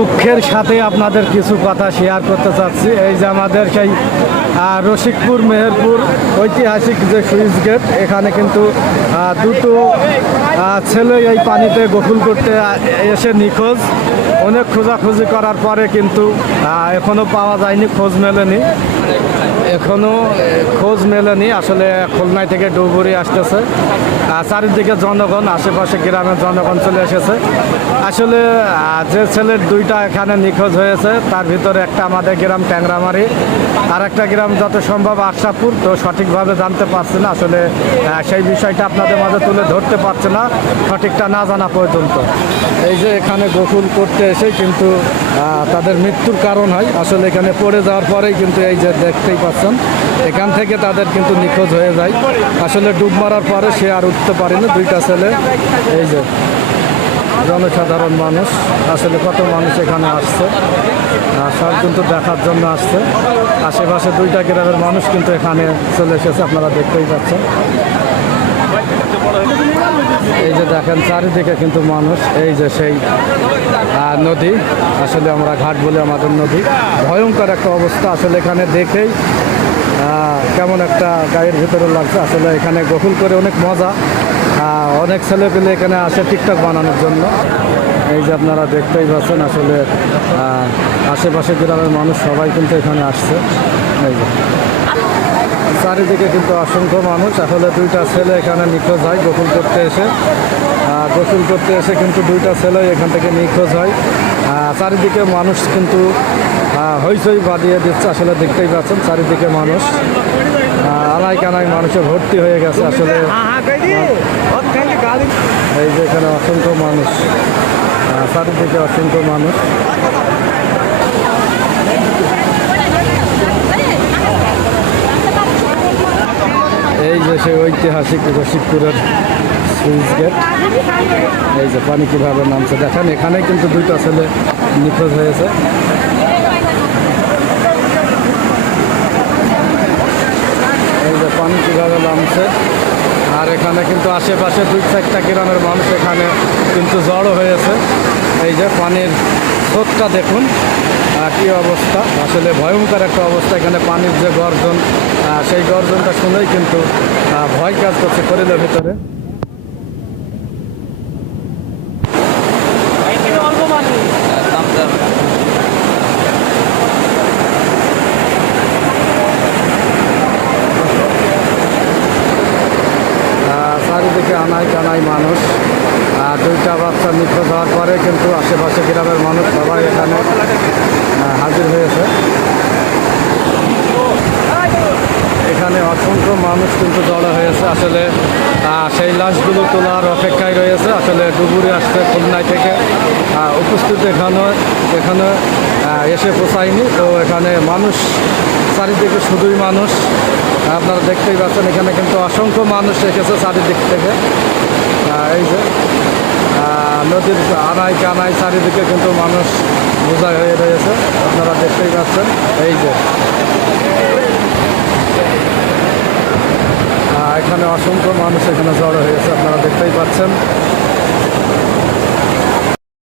দুঃখের সাথে আপনাদের কিছু কথা শেয়ার করতে চাচ্ছি। এই যে আমাদের সেই রশিকপুর মেহেরপুর ঐতিহাসিক যে সুইচ গেট, এখানে কিন্তু দুটো ছেলে এই পানিতে গোসল করতে এসে নিখোঁজ। অনেক খোঁজাখুঁজি করার পরে কিন্তু আহ, এখনও পাওয়া যায়নি খোঁজ মেলেনি। এখনও খোঁজ মেলেনি আসলে খুলনায় থেকে ডুবুরি আসতেছে। চারিদিকে জনগণ আশেপাশে গ্রামের জনগণ চলে এসেছে। আসলে যে ছেলের দুইটা এখানে নিখোঁজ হয়েছে তার ভিতরে একটা আমাদের গ্রাম ট্যাংরামারি আর একটা গ্রাম যত সম্ভব আশাপুর তো সঠিকভাবে জানতে পারছি না। আসলে সেই বিষয়টা আপনাদের মাঝে তুলে ধরতে পারছে না সঠিকটা না জানা পর্যন্ত। এই যে এখানে গোসল করতে এসে কিন্তু তাদের মৃত্যুর কারণ হয়। আসলে এখানে পড়ে যাওয়ার পরেই কিন্তু এই যে দেখতেই পাচ্ছেন, এখান থেকে তাদের কিন্তু নিখোঁজ হয়ে যায়। আসলে ডুব মারার পরে সে আর উঠতে পারেনি দুইটা ছেলে, এই যে জনসাধারণ মানুষ। আসলে কত মানুষ এখানে আসছে সব কিন্তু দেখার জন্য আসছে। আশেপাশে দুইটা গ্রামের মানুষ কিন্তু এখানে চলে এসেছে, আপনারা দেখতেই পাচ্ছেন। যে দেখেন, চারিদিকে কিন্তু মানুষ, এই যে সেই নদী, আসলে আমরা ঘাট বলি আমাদের নদী। ভয়ঙ্কর একটা অবস্থা, আসলে এখানে দেখেই কেমন একটা গায়ের ভিতরে লাগছে। আসলে এখানে গোসল করে অনেক মজা অনেক ছেলে পেলে এখানে আসে টিকটক বানানোর জন্য। এই যে আপনারা দেখতেই পাচ্ছেন, আসলে আশেপাশে গ্রামের মানুষ সবাই কিন্তু এখানে আসছে। এই যে। চারিদিকে কিন্তু অসংখ্য মানুষ। আসলে দুইটা ছেলে এখানে নিখোঁজ হয়, গোসল করতে এসে। গোসল করতে এসে কিন্তু দুইটা ছেলে এখান থেকে নিখোঁজ হয়। চারিদিকে মানুষ কিন্তু হইচই বাঁধিয়ে দিচ্ছে, আসলে দেখতেই পাচ্ছেন চারিদিকে মানুষ। আনাই কানাই মানুষে ভর্তি হয়ে গেছে আসলে। এই যে এখানে অসংখ্য মানুষ চারিদিকে অসংখ্য মানুষ এই যে সেই ঐতিহাসিক রসিকপুরের সুইচ গেট। এই যে পানি কীভাবে নামছে, দেখেন এখানে কিন্তু দুইটা ছেলে নিখোঁজ হয়েছে। এই যে পানি কীভাবে নামছে, আর এখানে কিন্তু আশেপাশে দুই চারটা গ্রামের মানুষ এখানে কিন্তু জড়ো হয়েছে। এই যে পানির স্রোতটা দেখুন। কী অবস্থা, আসলে ভয়ঙ্কর একটা অবস্থা। এখানে পানির যে গর্জন সেই গর্জনটা শুনেই কিন্তু ভয় কাজ করছে শরীরের ভিতরে। চারিদিকে আনাই কানাই মানুষ। দুইটা বাচ্চা নিখোঁজ হওয়ার পরে কিন্তু আশেপাশে গ্রামের মানুষ সবাই এখানে হাজির হয়েছে। এখানে অসংখ্য মানুষ কিন্তু জড়ো হয়েছে। আসলে সেই লাশগুলো তোলার অপেক্ষায় রয়েছে। আসলে ডুবুরি আসছে খুলনায় থেকে উপস্থিত এখানে এখানে এসে পোষায়নি তো এখানে মানুষ, চারিদিকে শুধুই মানুষ। আপনারা দেখতেই পাচ্ছেন, এখানে কিন্তু অসংখ্য মানুষ এসেছে চারিদিক থেকে। এই যে নদীর আনাই কানাই চারিদিকে কিন্তু মানুষ বোঝাই হয়ে রয়েছে। আপনারা দেখতেই পাচ্ছেন, এই যে। এখানে অসংখ্য মানুষ এখানে জড়ো হয়েছে, আপনারা দেখতেই পাচ্ছেন।